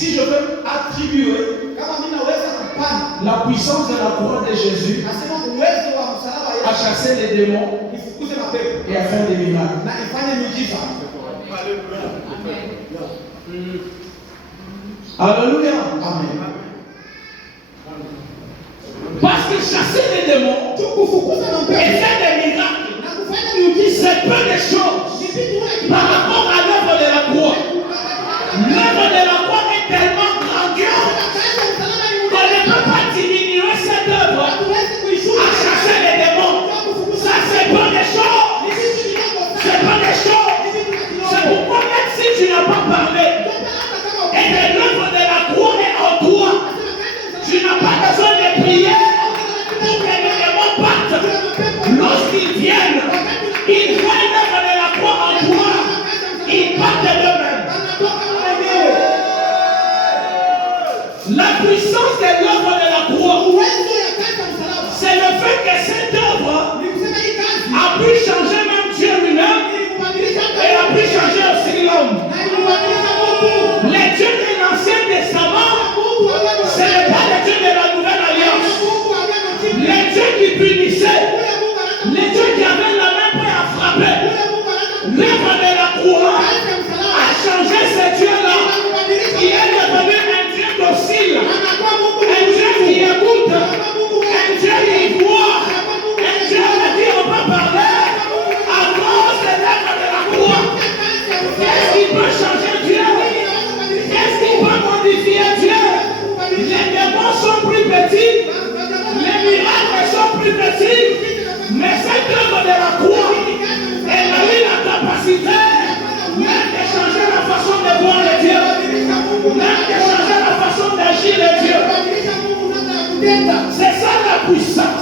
Si je veux attribuer la puissance de la croix de Jésus à chasser les démons et à faire des miracles. Alléluia. Amen. Parce que chasser les démons et faire des miracles, c'est peu de choses par rapport à l'œuvre de la croix. L'œuvre de la croix est tellement grandiose qu'on ne peut pas diminuer cette œuvre à chasser les démons. Ça, c'est peu de choses. C'est peu de choses. C'est pourquoi même si tu n'as pas parlé et que l'œuvre de la croix est en toi, tu n'as pas besoin de prier pour que les démons partent. Lorsqu'ils viennent, ils voient l'œuvre de la croix en toi, ils partent d'eux-mêmes. La puissance de l'œuvre de la croix, c'est le fait que cette œuvre a pu changer même Dieu lui-même et a pu changer aussi l'homme. Les dieux de l'Ancien Testament, ce n'est pas les dieux de la Nouvelle Alliance. Les dieux qui punissaient, les dieux qui avaient la main prête à frapper. L'œuvre de la croix a changé ces dieux-là. Il est devenu un Dieu docile, un Dieu qui écoute, un Dieu qui voit, un Dieu à qui on peut parler à cause de l'œuvre de la croix. Qu'est-ce qui peut changer Dieu? Qu'est-ce qui peut modifier Dieu? Les démons sont plus petits, les miracles sont plus petits, mais cette œuvre de la croix, elle a eu la capacité même de changer la façon de voir les dieux, même de changer la façon d'agir les dieux. C'est ça la puissance.